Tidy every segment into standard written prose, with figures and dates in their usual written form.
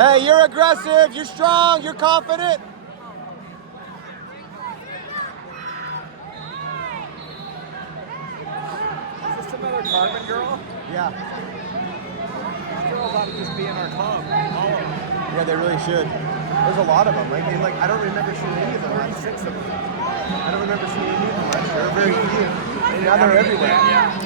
Hey, you're aggressive, you're strong, you're confident. Is this another Carmen girl? Yeah. These girls ought to just be in our club. All of them. Yeah, they really should. There's a lot of them. Like I don't remember seeing any of them last year. 6 of them. I don't remember seeing any of them last year. Very few. Now they're everywhere. Yeah.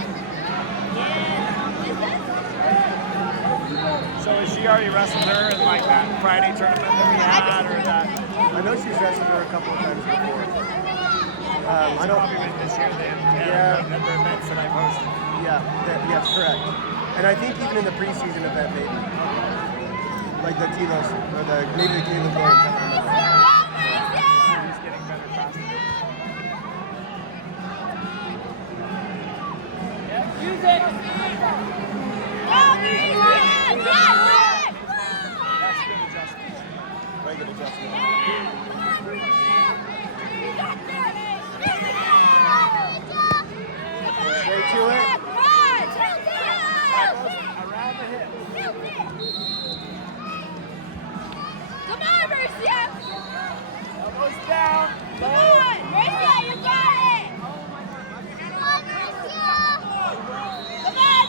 So has she already wrestled her in like that Friday tournament that we had, or that? I know she's wrestled her a couple of times before. I don't. Probably been this year then. Yeah. At the events that I've hosted. Yeah. Yes, correct. And I think even in the preseason event, maybe. Like the Tilos, or maybe the Tilos going. He's getting better faster. Yeah, use it. That's good adjustment. Very good adjustment. Straight to it. Around the hip. Come on, Marcia! Elbows down. Come on, Marcia, you got it! Come on,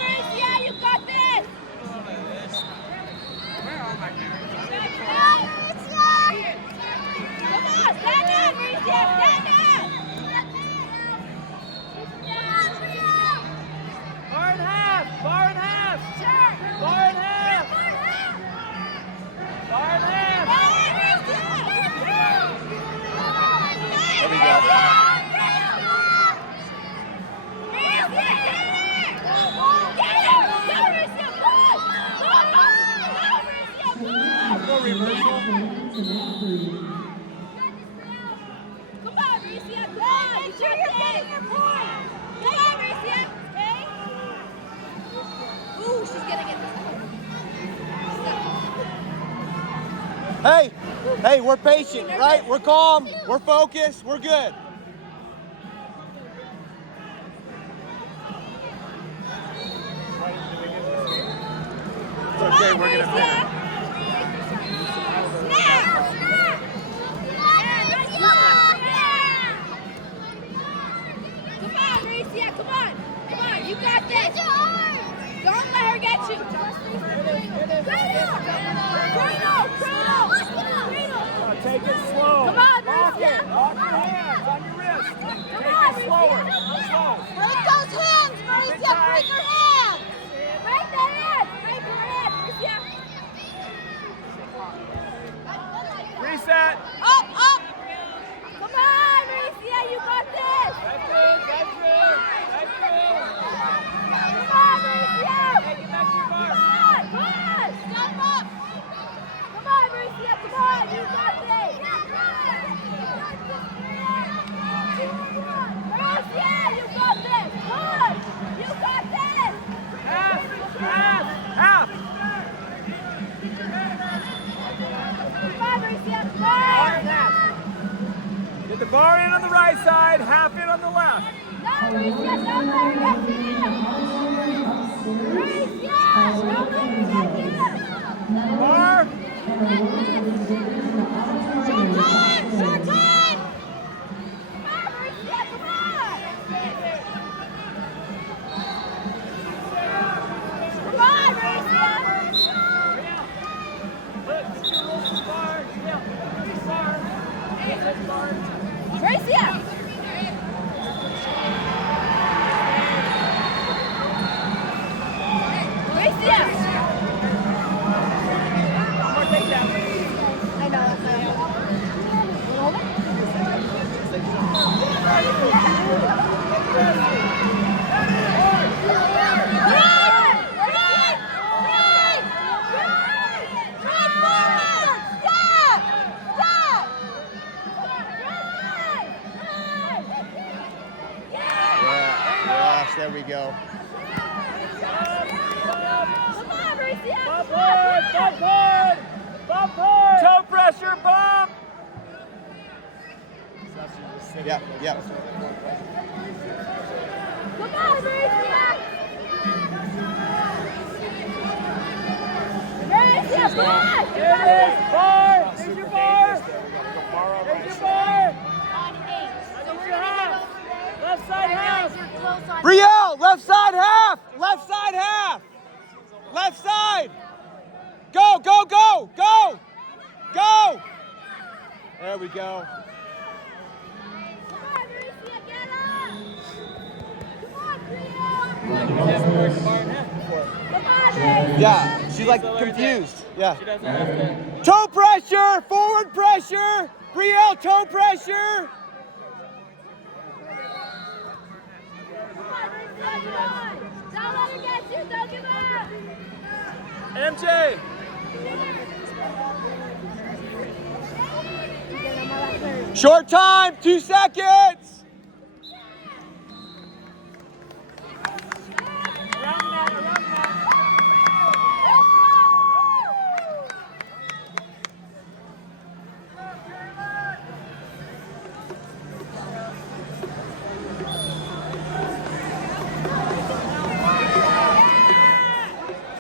Marcia, you got this! Where are my parents? Come on, stand up, Marcia, stand up! Bar and half. Bar and half. Sure. Bar and half. Bar and half. There we go. Go reversal. Come on, Marcia, come on! Make sure you're getting your point! Come on, Marcia! Okay? Ooh, she's getting it this time. Hey, we're patient, right? We're calm, we're focused, we're good. It's okay, we're gonna finish. Come on, you got this. Don't let her get you. Take it slow. Come on, Lock Marcia. it. Lock your hands on your wrist. Come Take on, it slower. Slow. Break those hands, Marcia. Break her hands. Break the hands. Break her hands, Marcia. Reset. Up. Come on, Marcia. You got this. Right through. Come on, Marcia. Hey, get back to your bar. Come on. Step up. Come on, Marcia. Come on. You got this. Marcia, you got this. Good. You got this. Half. Come on, Marcia. Come Bar on. and half. Get the bar in on the right side, half in on the left. No, Marcia, don't let her get you. Marcia, don't let her get you. Bar. Short time. Come on, Marcia, come on. Come on, Marcia. Marcia. I know, that's not Yes, there we go. Come on, Marcia. Bump hard. Toe pressure, bump. Yep. Come on, Marcia. Marcia, Come on! There it is! Bar! There's your bar! There's your bar! On 8. So There's we're your gonna half! go over there. Left side half! Guys, you're close on Brielle, left side half! Left side half! Left side! Go, go, go! Go! Go! There we go. Come on, Mauricia, get up! Come on, Brielle! Come on, Mauricia! Yeah, she's like confused. Yeah. She doesn't have to. Toe pressure! Forward pressure! Brielle, toe pressure! Come on, Mauricia, come on! Don't let her get you, don't give up! MJ! Short time, 2 seconds!